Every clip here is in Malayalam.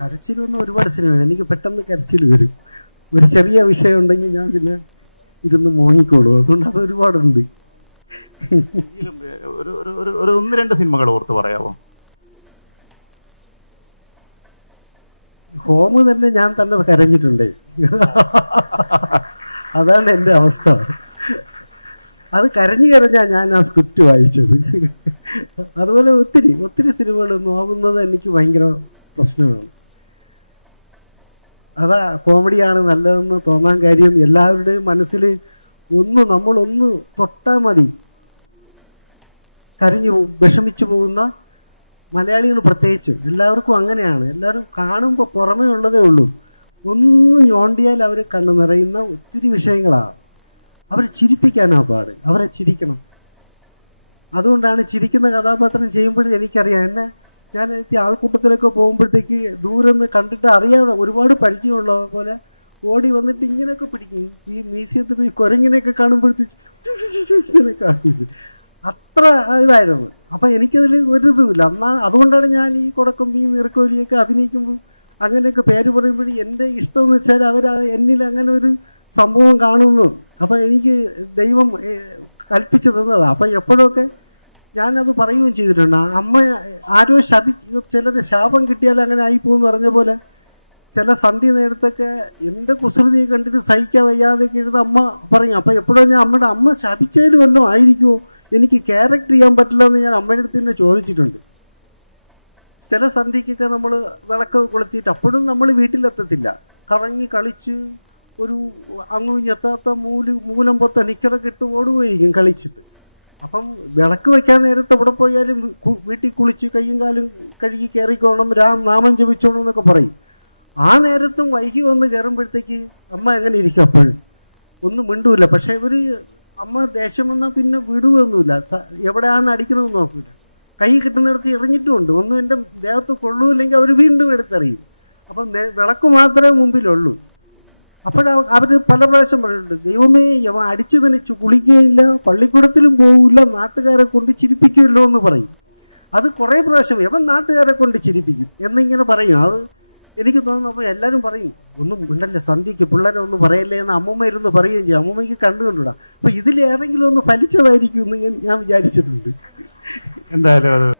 കരച്ചിൽ വന്ന ഒരുപാട് സിനിമയാണ്. എനിക്ക് പെട്ടെന്ന് കരച്ചിൽ വരും. ഒരു ചെറിയ വിഷയം ഉണ്ടെങ്കിൽ ഞാൻ പിന്നെ ഇരുന്ന് മോങ്ങിക്കോളൂ. അതുകൊണ്ട് അത് ഒരുപാടുണ്ട്. ഒരു ഒന്ന് രണ്ട് സിനിമകൾ ഓർത്ത് പറയാമോ? ഹോം തന്നെ ഞാൻ തന്നെ കരഞ്ഞിട്ടുണ്ടേ. അതാണ് എൻ്റെ അവസ്ഥ. അത് കരഞ്ഞാൽ ഞാൻ ആ സ്ക്രിപ്റ്റ് വായിച്ചത്. അതുപോലെ ഒത്തിരി ഒത്തിരി സിനിമകൾ നോക്കുന്നത് എനിക്ക് ഭയങ്കര പ്രശ്നമാണ്. അതാ കോമഡിയാണ് നല്ലതെന്ന് തോന്നാൻ കാര്യം, എല്ലാവരുടെയും മനസ്സിൽ നമ്മളൊന്ന് തൊട്ടാൽ മതി കരഞ്ഞു വിഷമിച്ചു പോകുന്ന മലയാളികൾ പ്രത്യേകിച്ചും എല്ലാവർക്കും അങ്ങനെയാണ്. എല്ലാവരും കാണുമ്പോൾ പുറമേ ഉള്ളതേ ഉള്ളൂ. ഒന്ന് ഞോണ്ടിയാൽ അവർ കണ്ണു നിറയുന്ന ഒത്തിരി വിഷയങ്ങളാണ്. അവരെ ചിരിപ്പിക്കാനാണ് പാട്. അവരെ ചിരിക്കണം. അതുകൊണ്ടാണ് ചിരിക്കുന്ന കഥാപാത്രം ചെയ്യുമ്പോഴും എനിക്കറിയാം. ഞാൻ ആൾക്കൂട്ടത്തിലൊക്കെ പോകുമ്പോഴത്തേക്ക് ദൂരെ നിന്ന് കണ്ടിട്ട് അറിയാതെ ഒരുപാട് പരിചയമുള്ള പോലെ ഓടി വന്നിട്ട് ഇങ്ങനെയൊക്കെ പിടിക്കും. ഈ മ്യൂസിയത്തിൽ പോയി കുരങ്ങിനെയൊക്കെ കാണുമ്പോഴത്തേക്ക് ഇങ്ങനെയൊക്കെ ആക്കിയിട്ട് അത്ര ഇതായിരുന്നു. അപ്പം എനിക്കതിൽ ഒരിതുമില്ല. അതുകൊണ്ടാണ് ഞാൻ ഈ കൊടക്കമ്പി നീർക്കോലിയൊക്കെ അഭിനയിക്കുമ്പോൾ അങ്ങനെയൊക്കെ പേര് പറയുമ്പോഴും എൻ്റെ ഇഷ്ടമെന്ന് വെച്ചാൽ അവർ എന്നിൽ അങ്ങനെ ഒരു സംഭവം കാണുന്നു. അപ്പം എനിക്ക് ദൈവം കൽപ്പിച്ചു തന്നതാണ്. അപ്പം എപ്പോഴൊക്കെ ഞാനത് പറയുകയും ചെയ്തിട്ടുണ്ട്. അമ്മ ആരോ ചിലരെ ശാപം കിട്ടിയാൽ അങ്ങനെ ആയിപ്പോയെന്ന് പറഞ്ഞ പോലെ ചില സന്ധ്യ നേരത്തൊക്കെ എൻ്റെ കുസൃതിയെ കണ്ടിട്ട് സഹിക്കാൻ വയ്യാതെയൊക്കെ ഇരുന്ന് അമ്മ പറയും. അപ്പം എപ്പോഴും ഞാൻ അമ്മ ശപിച്ചതിലും വല്ലതും ആയിരിക്കുമോ, എനിക്ക് ക്യാരക്ടർ ചെയ്യാൻ പറ്റില്ല എന്ന് ഞാൻ അമ്മയുടെ അടുത്ത് തന്നെ ചോദിച്ചിട്ടുണ്ട്. ചില സന്ധ്യക്കൊക്കെ നമ്മൾ വിളക്ക് കൊളുത്തിയിട്ട് അപ്പോഴും നമ്മൾ വീട്ടിലെത്തത്തില്ല. കറങ്ങി കളിച്ച് ഒരു അങ്ങുഞ്ഞെത്താത്ത മൂലം പൊത്ത നിക്കറൊക്കെ ഇട്ട് ഓടുകയായിരിക്കും കളിച്ചിട്ട്. അപ്പം വിളക്ക് വയ്ക്കാൻ നേരത്ത് എവിടെ പോയാലും വീട്ടിൽ കുളിച്ച് കയ്യും കാലും കഴുകി കയറിക്കോണം, നാമം ജപിച്ചോണം എന്നൊക്കെ പറയും. ആ നേരത്തും വൈകി വന്ന് കയറുമ്പോഴത്തേക്ക് അമ്മ എങ്ങനെ ഇരിക്കും? അപ്പോഴും ഒന്നും മിണ്ടൂല. പക്ഷേ അമ്മ ദേഷ്യം വന്നാൽ പിന്നെ വിടുകയൊന്നുമില്ല. എവിടെയാണ് അടിക്കണമെന്ന് നോക്കില്ല. കൈ കിട്ടുന്നിടത്ത് എറിഞ്ഞിട്ടുമുണ്ട്. ഒന്നും എൻ്റെ ദേഹത്ത് കൊള്ളൂല്ലെങ്കിൽ അവർ വീണ്ടും എടുത്തെറിയും. അപ്പം വിളക്ക് മാത്രമേ മുമ്പിലുള്ളൂ. അവർ പല പ്രാവശ്യം പറഞ്ഞിട്ടുണ്ട്, ദൈവമേ അവൻ അടിച്ചു നനച്ചു കുളിക്കുകയില്ല, പള്ളിക്കൂടത്തിലും പോകില്ല, നാട്ടുകാരെ കൊണ്ട് ചിരിപ്പിക്കുമല്ലോ എന്ന് പറയും. അത് കുറേ പ്രാവശ്യം അവൻ നാട്ടുകാരെ കൊണ്ട് ചിരിപ്പിക്കും എന്നിങ്ങനെ പറയും. അത് എനിക്ക് തോന്നുന്നു. അപ്പോൾ എല്ലാവരും പറയും, ഒന്നും ഉണ്ടല്ലേ സന്ധ്യയ്ക്ക് പിള്ളേരെ ഒന്നും പറയല്ലേ എന്ന് അമ്മൂമ്മ ഇരുന്ന് പറയുകയും ചെയ്യും. അമ്മൂമ്മയ്ക്ക് കണ്ടുകൊണ്ടുകൂടാ. അപ്പോൾ ഇതിലേതെങ്കിലും ഒന്ന് ഫലിച്ചതായിരിക്കും എന്ന് ഞാൻ വിചാരിച്ചിട്ടുണ്ട്. എന്തായാലും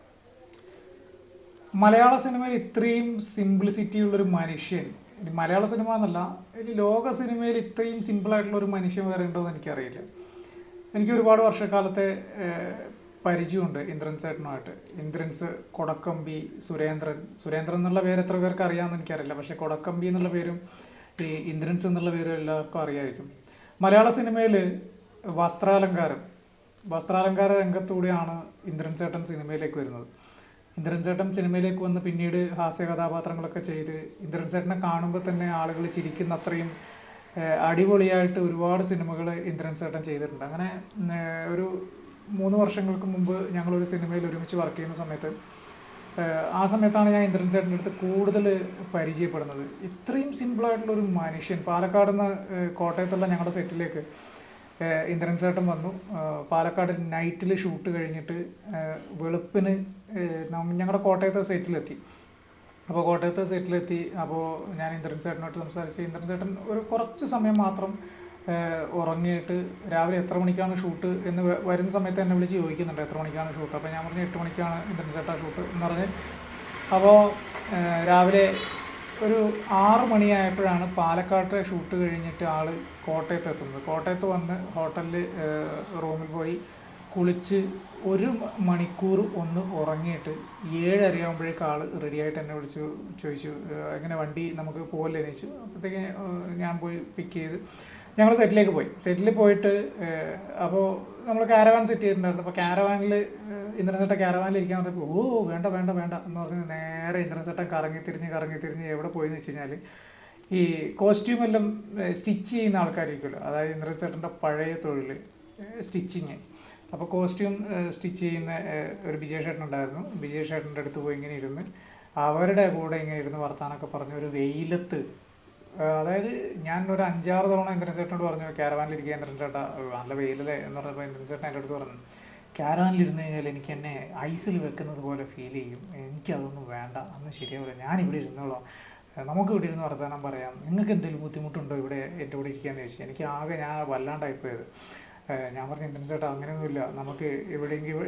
മലയാള സിനിമയിൽ ഇത്രയും സിംപ്ലിസിറ്റി ഉള്ളൊരു മനുഷ്യൻ, ഇനി മലയാള സിനിമ എന്നല്ല, ഇനി ലോക സിനിമയിൽ ഇത്രയും സിമ്പിളായിട്ടുള്ള ഒരു മനുഷ്യൻ വേറെ ഉണ്ടോ എന്ന് എനിക്കറിയില്ല. എനിക്ക് ഒരുപാട് വർഷക്കാലത്തെ പരിചയമുണ്ട് ഇന്ദ്രൻസ് ചേട്ടനുമായിട്ട്. ഇന്ദ്രൻസ്, കൊടക്കമ്പി, സുരേന്ദ്രൻ എന്നുള്ള പേര് എത്ര പേർക്ക് അറിയാമെന്ന് എനിക്കറിയില്ല. പക്ഷേ കൊടക്കമ്പി എന്നുള്ള പേരും ഈ ഇന്ദ്രൻസ് എന്നുള്ള പേരും എല്ലാവർക്കും അറിയായിരിക്കും. മലയാള സിനിമയിൽ വസ്ത്രാലങ്കാര രംഗത്തൂടെയാണ് ഇന്ദ്രൻസ് ചേട്ടൻ സിനിമയിലേക്ക് വരുന്നത്. ഇന്ദ്രൻസ് ചേട്ടൻ സിനിമയിലേക്ക് വന്ന് പിന്നീട് ഹാസ്യ കഥാപാത്രങ്ങളൊക്കെ ചെയ്ത് ഇന്ദ്രൻസ് ചേട്ടനെ കാണുമ്പോൾ തന്നെ ആളുകൾ ചിരിക്കുന്ന അത്രയും അടിപൊളിയായിട്ട് ഒരുപാട് സിനിമകൾ ഇന്ദ്രൻസ് ചേട്ടൻ ചെയ്തിട്ടുണ്ട്. അങ്ങനെ ഒരു 3 വർഷങ്ങൾക്ക് മുമ്പ് ഞങ്ങളൊരു സിനിമയിൽ ഒരുമിച്ച് വർക്ക് ചെയ്യുന്ന സമയത്ത്, ആ സമയത്താണ് ഞാൻ ഇന്ദ്രൻസ് ചേട്ടൻ്റെ അടുത്ത് കൂടുതൽ പരിചയപ്പെടുന്നത്. ഇത്രയും സിമ്പിളായിട്ടുള്ളൊരു മനുഷ്യൻ. പാലക്കാട് നിന്ന് കോട്ടയത്തുള്ള ഞങ്ങളുടെ സെറ്റിലേക്ക് ഇന്ദ്രൻസ് ചേട്ടൻ വന്നു. പാലക്കാട് നൈറ്റിൽ ഷൂട്ട് കഴിഞ്ഞിട്ട് വെളുപ്പിന് ഞങ്ങളുടെ കോട്ടയത്തെ സെറ്റിലെത്തി. അപ്പോൾ ഞാൻ ഇന്ദ്രൻസ് ചേട്ടനോട്ട് സംസാരിച്ച് ഇന്ദ്രൻസ് ചേട്ടൻ ഒരു കുറച്ച് സമയം മാത്രം ഉറങ്ങിയിട്ട് രാവിലെ എത്ര മണിക്കാണ് ഷൂട്ട് എന്ന് വരുന്ന സമയത്ത് എന്നെ വിളിച്ച് ചോദിക്കുന്നുണ്ട്, എത്ര മണിക്കാണ് ഷൂട്ട്? അപ്പോൾ ഞാൻ പറഞ്ഞു 8 മണിക്കാണ് ഇന്ദ്രൻസ് ചേട്ടാ ഷൂട്ട് എന്ന് പറഞ്ഞ്. അപ്പോൾ രാവിലെ ഒരു 6 മണിയായപ്പോഴാണ് പാലക്കാട്ടെ ഷൂട്ട് കഴിഞ്ഞിട്ട് ആൾ കോട്ടയത്ത് എത്തുന്നത്. കോട്ടയത്ത് വന്ന് ഹോട്ടലിൽ റൂമിൽ പോയി കുളിച്ച് 1 മണിക്കൂർ ഒന്ന് ഉറങ്ങിയിട്ട് 7:30 ആകുമ്പോഴേക്കും ആൾ റെഡിയായിട്ട് എന്നെ വിളിച്ചു ചോദിച്ചു, എങ്ങനെ വണ്ടി നമുക്ക് പോകല്ലേ എന്ന് ചോദിച്ചു. അപ്പോഴത്തേക്ക് ഞാൻ പോയി പിക്ക് ചെയ്ത് ഞങ്ങൾ സെറ്റിലേക്ക് പോയി. സെറ്റിൽ പോയിട്ട് അപ്പോൾ നമ്മൾ കാരവാൻ സെറ്റ് ചെയ്തിട്ടുണ്ടായിരുന്നു. അപ്പോൾ കാരവാനിൽ ഇന്ദ്രൻസ് ചേട്ടൻ കാരവാനിൽ ഇരിക്കാൻ പറഞ്ഞപ്പോൾ വേണ്ട എന്ന് പറഞ്ഞ് നേരെ ഇന്ദ്രൻസ് ചേട്ടൻ കറങ്ങി തിരിഞ്ഞ് എവിടെ പോയെന്ന് വെച്ച് കഴിഞ്ഞാൽ ഈ കോസ്റ്റ്യൂം എല്ലാം സ്റ്റിച്ച് ചെയ്യുന്ന ആൾക്കാരായിരിക്കുമല്ലോ. അതായത് ഇന്ദ്രൻസ് ചേട്ടൻ്റെ പഴയ തൊഴിൽ സ്റ്റിച്ചിങ്. അപ്പോൾ കോസ്റ്റ്യൂം സ്റ്റിച്ച് ചെയ്യുന്ന ഒരു വിജയ് ചേട്ടനുണ്ടായിരുന്നു. വിജയ് ചേട്ടൻ്റെ അടുത്ത് പോയി ഇങ്ങനെ ഇരുന്ന് അവരുടെ കൂടെ ഇങ്ങനെ ഇരുന്ന് വർത്താനൊക്കെ പറഞ്ഞ് ഒരു വെയിലത്ത്, അതായത് ഞാൻ ഒരു 5-6 തവണ ഇന്ദ്രൻസ് ചേട്ടനോട് പറഞ്ഞു കാരവാനിലിരിക്കുക ഇന്ദ്രൻസ് ചേട്ടാ നല്ല വെയിലല്ലേ എന്ന് പറഞ്ഞപ്പോൾ ഇന്ദ്രൻസ് ചേട്ടൻ എൻ്റെ അടുത്ത് പറഞ്ഞു, കാരവാനിലിരുന്ന് കഴിഞ്ഞാൽ എനിക്ക് എന്നെ ഐസിൽ വെക്കുന്നത് പോലെ ഫീൽ ചെയ്യും, എനിക്കതൊന്നും വേണ്ട, അന്ന് ശരിയാവില്ല, ഞാനിവിടെ ഇരുന്നോളാം, നമുക്ക് ഇവിടെ ഇരുന്ന് വർത്തമാനം പറയാം, നിങ്ങൾക്ക് എന്തെങ്കിലും ബുദ്ധിമുട്ടുണ്ടോ ഇവിടെ എൻ്റെ കൂടെ ഇരിക്കാന്ന് ചോദിച്ചു. എനിക്ക് ആകെ ഞാൻ വല്ലാണ്ടായിപ്പോയത്. ഞാൻ പറഞ്ഞു ഇന്ദ്രൻ ചേട്ടാ അങ്ങനെയൊന്നുമില്ല, നമുക്ക്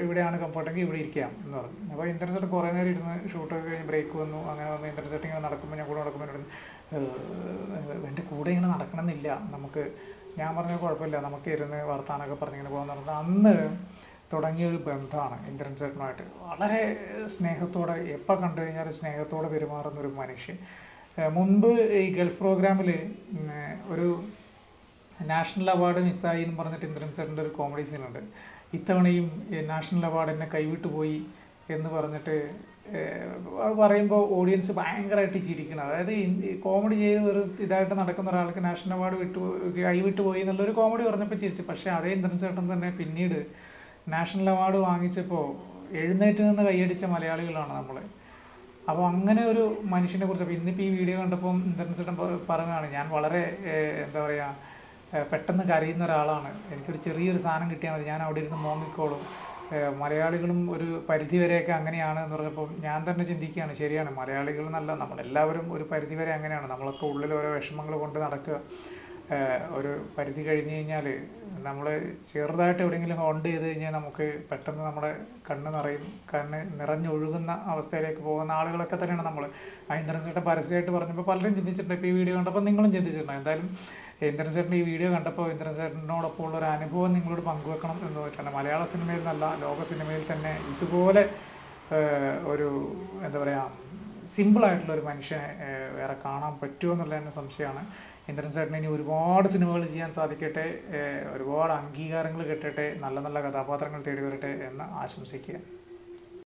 ഇവിടെയാണ് കംഫർട്ടെങ്കിൽ ഇവിടെ ഇരിക്കാം എന്ന് പറഞ്ഞു. അപ്പോൾ ഇന്ദ്രൻ ചേട്ടൻ കുറേ നേരം ഇരുന്ന് ഷൂട്ടൊക്കെ കഴിഞ്ഞ് ബ്രേക്ക് വന്നു. അങ്ങനെ വന്ന് ഇന്ദ്രൻ ചേട്ടൻ ഇങ്ങനെ നടക്കുമ്പോൾ ഞാൻ കൂടെ നടക്കുമ്പോൾ എൻ്റെ കൂടെ ഇങ്ങനെ നടക്കണമെന്നില്ല നമുക്ക്. ഞാൻ പറഞ്ഞ കുഴപ്പമില്ല, നമുക്ക് ഇരുന്ന് വർത്താനമൊക്കെ പറഞ്ഞിങ്ങനെ പോകാൻ പറഞ്ഞാൽ അന്ന് തുടങ്ങിയൊരു ബന്ധമാണ് ഇന്ദ്രൻ ചേട്ടനുമായിട്ട്. വളരെ സ്നേഹത്തോടെ, എപ്പോൾ കണ്ടു കഴിഞ്ഞാൽ സ്നേഹത്തോടെ പെരുമാറുന്നൊരു മനുഷ്യൻ. മുൻപ് ഈ ഗൾഫ് പ്രോഗ്രാമിൽ ഒരു നാഷണൽ അവാർഡ് മിസ്സായി എന്ന് പറഞ്ഞിട്ട് ഇന്ദ്രൻ ചേട്ടൻ്റെ ഒരു കോമഡി സീനുണ്ട്. ഇത്തവണയും നാഷണൽ അവാർഡ് എന്നെ കൈവിട്ടു പോയി എന്ന് പറഞ്ഞിട്ട് അത് പറയുമ്പോൾ ഓഡിയൻസ് ഭയങ്കരമായിട്ട് ചിരിക്കണം. അതായത് കോമഡി ചെയ്ത് വെറുതെ ഇതായിട്ട് നടക്കുന്ന ഒരാൾക്ക് നാഷണൽ അവാർഡ് കൈവിട്ടു പോയി എന്നുള്ളൊരു കോമഡി പറഞ്ഞപ്പോൾ ചിരിച്ചു. പക്ഷേ അതേ ഇന്ദ്രൻ ചേട്ടൻ തന്നെ പിന്നീട് നാഷണൽ അവാർഡ് വാങ്ങിച്ചപ്പോൾ എഴുന്നേറ്റ് നിന്ന് കൈയടിച്ച മലയാളികളാണ് നമ്മൾ. അപ്പോൾ അങ്ങനെ ഒരു മനുഷ്യനെ കുറിച്ച് അപ്പോൾ ഇന്നിപ്പോൾ ഈ വീഡിയോ കണ്ടപ്പം ഇന്ദ്രൻ ചേട്ടൻ പറയുകയാണ്, ഞാൻ വളരെ എന്താ പറയുക പെട്ടെന്ന് കരയുന്ന ഒരാളാണ്, എനിക്കൊരു ചെറിയൊരു സാധനം കിട്ടിയാൽ മതി ഞാൻ അവിടെ ഇരുന്ന് മോങ്ങിക്കോളും, മലയാളികളും ഒരു പരിധിവരെയൊക്കെ അങ്ങനെയാണ് എന്ന് പറഞ്ഞപ്പോൾ ഞാൻ തന്നെ ചിന്തിക്കുകയാണ്, ശരിയാണ്, മലയാളികൾ എന്നല്ല നമ്മളെല്ലാവരും ഒരു പരിധിവരെ അങ്ങനെയാണ്. നമ്മളൊക്കെ ഉള്ളിൽ ഓരോ വിഷമങ്ങൾ കൊണ്ട് നടക്കുക. ഒരു പരിധി കഴിഞ്ഞ് കഴിഞ്ഞാൽ നമ്മൾ ചെറുതായിട്ട് എവിടെയെങ്കിലും ഹോണ്ട് ചെയ്ത് കഴിഞ്ഞാൽ നമുക്ക് പെട്ടെന്ന് നമ്മുടെ കണ്ണ് നിറഞ്ഞൊഴുകുന്ന അവസ്ഥയിലേക്ക് പോകുന്ന ആളുകളൊക്കെ തന്നെയാണ് നമ്മൾ. ആ ഇന്ദ്രൻ ചേട്ടൻ പരസ്യമായിട്ട് പറഞ്ഞപ്പോൾ പലരും ചിന്തിച്ചിട്ടുണ്ട്. ഇപ്പോൾ ഈ വീഡിയോ കണ്ടപ്പോൾ നിങ്ങളും ചിന്തിച്ചിട്ടുണ്ട്. എന്തായാലും ഇന്ദ്രൻ ചേട്ടൻ ഈ വീഡിയോ കണ്ടപ്പോൾ ഇന്ദ്രൻ ചേട്ടനോടൊപ്പം ഉള്ളൊരു അനുഭവം നിങ്ങളോട് പങ്കുവെക്കണം എന്ന് വെച്ചിട്ടുണ്ട്. മലയാള സിനിമയിൽ നിന്നല്ല, ലോക സിനിമയിൽ തന്നെ ഇതുപോലെ ഒരു എന്താ പറയുക സിമ്പിളായിട്ടുള്ളൊരു മനുഷ്യനെ വേറെ കാണാൻ പറ്റുമോ എന്നുള്ള തന്നെ സംശയമാണ്. ഇന്ദ്രൻ ചേട്ടന് ഇനി ഒരുപാട് സിനിമകൾ ചെയ്യാൻ സാധിക്കട്ടെ, ഒരുപാട് അംഗീകാരങ്ങൾ കിട്ടട്ടെ, നല്ല നല്ല കഥാപാത്രങ്ങൾ തേടി വരട്ടെ എന്ന് ആശംസിക്കുക.